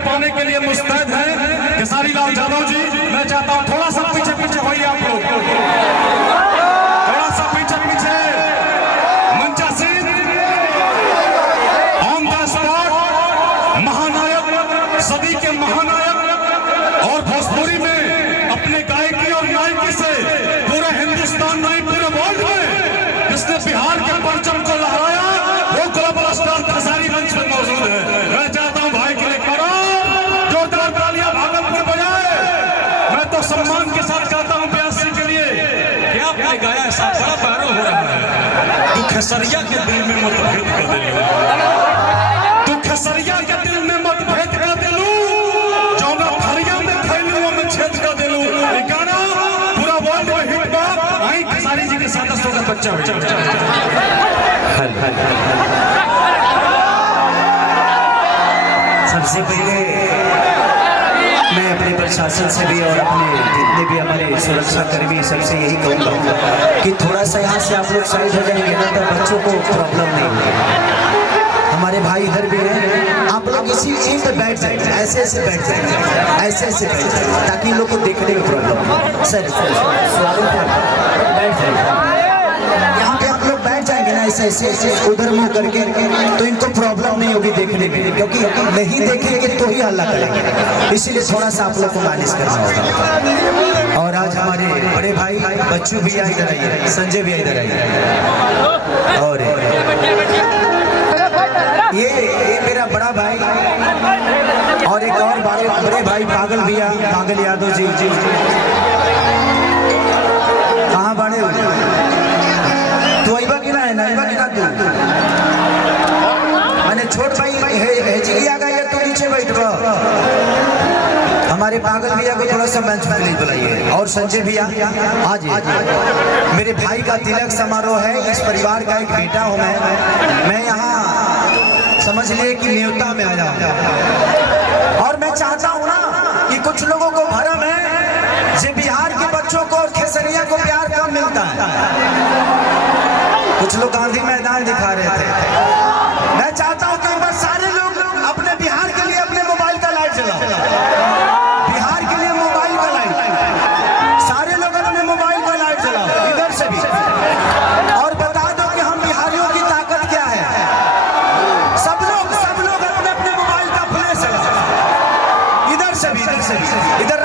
पाने के लिए मुस्तैद हैं केसरी लाल यादव जी। मैं चाहता हूं थोड़ा सा पीछे पीछे होइए आप लोग, थोड़ा सा पीछे पीछे। मंचासीन ऑन द स्पॉट महानायक, सदी के महानायक और भोजपुरी में अपने गायकी और नायकी से पूरे हिंदुस्तान नहीं पूरे वर्ल्ड में जिसने बिहार के परचम को लहराया वो ग्लोबल स्टार खेसारी मंच पर मौजूद है। मैं चाहता हूं भाई के लिए करो जोरदार तालियां भागलपुर बजाए। मैं तो सम्मान के साथ कहता हूं प्यास के लिए क्या आपने गाया ऐसा बड़ा पैरो हो रहा है। तू खेसरिया के दिल में मतभेद कर दे, तू खेसरिया के दिल में मतभेद कर दे लू, जो मैं फरिया में फैलू में छेद कर दे लू। ये गाना पूरा वर्ल्ड में हिट बा। आई खेसारी जी के साथ का बच्चा सबसे पहले मैं अपने प्रशासन से भी और अपने जितने भी हमारे सुरक्षा कर्मी सबसे यही कहूँगा कि थोड़ा सा यहाँ से आप लोग साइड हो जाएंगे ना तो बच्चों को प्रॉब्लम नहीं होगी। हमारे भाई इधर भी हैं, आप लोग इसी यहीं पे बैठ जाएंगे, ऐसे ऐसे बैठ जाएंगे, ऐसे ऐसे बैठ जाएंगे ताकि लोग को देखने में प्रॉब्लम। सर स्वागत है, बैठ जाएंगे यहाँ पे आप लोग बैठ जाएंगे ना ऐसे ऐसे उधर मुंह करके, तो इनको प्रॉब्लम नहीं होगी देखने में, क्योंकि नहीं देखेंगे तो ही हल्ला करेंगे। इसीलिए थोड़ा सा आप लोग को मालिश करना होगा। और आज हमारे बड़े भाई बच्चू भैया इधर आइए, संजय भैया इधर आइए, और ये मेरा बड़ा भाई और एक और बड़े भाई पागल भैया, पागल यादव जी। कहाँ बड़े हो तू आइबा कि ना है ना तू मैंने छोट भाई हेजी आ गया तो नीचे बैठ रहा। हमारे पागल भैया को थोड़ा सा मंच पर बुलाइए। और संजय भैया आज मेरे भाई का तिलक समारोह है, इस परिवार का एक बेटा हूँ मैं यहाँ समझ लिए कि न्योता में आया। और मैं चाहता हूँ ना कि कुछ लोगों को भरम है जो बिहार के बच्चों को और खेसरिया को प्यार कम मिलता है। कुछ लोग गांधी मैदान दिखा रहे थे। मैं चाहता हूं कि बस सारे लोग अपने बिहार के लिए अपने मोबाइल का लाइट जलाओ, बिहार के लिए मोबाइल का लाइट, सारे लोग अपने मोबाइल का लाइट जलाओ इधर से भी, और बता दो कि हम बिहारियों की ताकत क्या है। सब लोग अपने अपने मोबाइल का फ्लैश जलाओ इधर से भी, इधर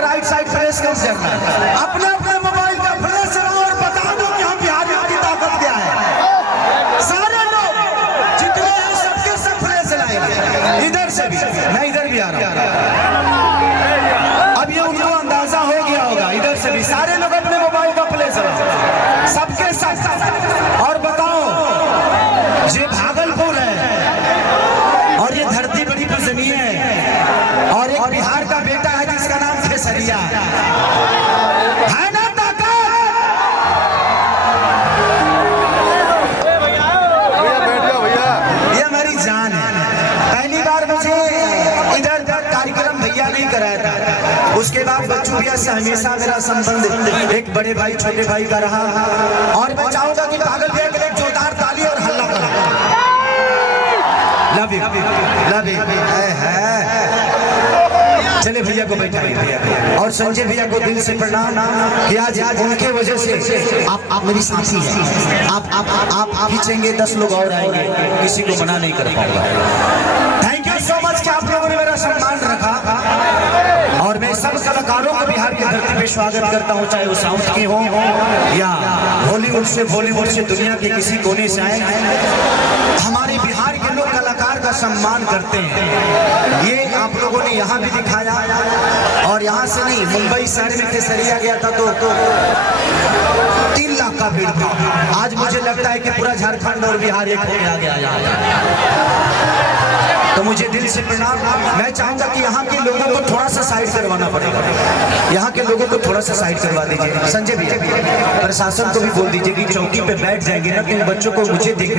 राइट साइड फ्लैश कर सकना, अपने अपने मोबाइल का फ्लैश जलाओ और बता दो कि हम बिहारियों की ताकत क्या है। सारे लोग जितने हैं सबके सब फ्लैश जलाएंगे इधर से भी। मैं इधर भी आ रहा हूँ, अब ये उनको अंदाजा हो गया होगा। इधर से भी सारे लोग अपने मोबाइल का फ्लैश जलाओ सबके साथ। और बताओ ये भागलपुर है और ये धरती बड़ी पूजनीय है और एक बिहार का बेटा है जिसका नाम खेसरिया है ना। ये हमारी जान है। पहली बार मुझे इधर कार्यक्रम भैया नहीं कराया था, उसके बाद बच्चू भैया से हमेशा मेरा संबंध एक बड़े भाई छोटे भाई का रहा। और मैं चाहूंगा कि पागल भैया के लिए जोरदार ताली और हल्ला करो। लव यू चले भैया को बैठाइए भैया। और संजय भैया को दिल से प्रणाम कि आज उनके वजह से आप मेरी साथी हैं। आप खींचेंगे 10 लोग और आएंगे, किसी को मना नहीं कर पाऊंगा। थैंक यू सो मच कि आप लोगों ने मेरा सम्मान रखा। और मैं सब कलाकारों को बिहार की धरती पे स्वागत करता हूँ, चाहे वो साउथ के हों या हॉलीवुड से बॉलीवुड से दुनिया के किसी कोने से आए। हमारे बिहार के लोग कलाकार का सम्मान करते हैं, ये आप लोगों ने यहाँ भी दिखाया। और यहाँ से नहीं, मुंबई शहर में खेसरिया गया था तो 3 लाख का भीड़ था। आज मुझे लगता है कि पूरा झारखंड और बिहार एक होने आ गया यहाँ। तो मुझे दिल से प्रणाम। मैं चाहूंगा कि यहाँ के लोगों को थोड़ा सा साइड करवाना पड़ेगा, यहाँ के लोगों को थोड़ा सा साइड करवा दीजिए। संजय भैया प्रशासन को भी बोल दीजिए कि चौकी पे बैठ जाएंगे ना तो बच्चों को मुझे देख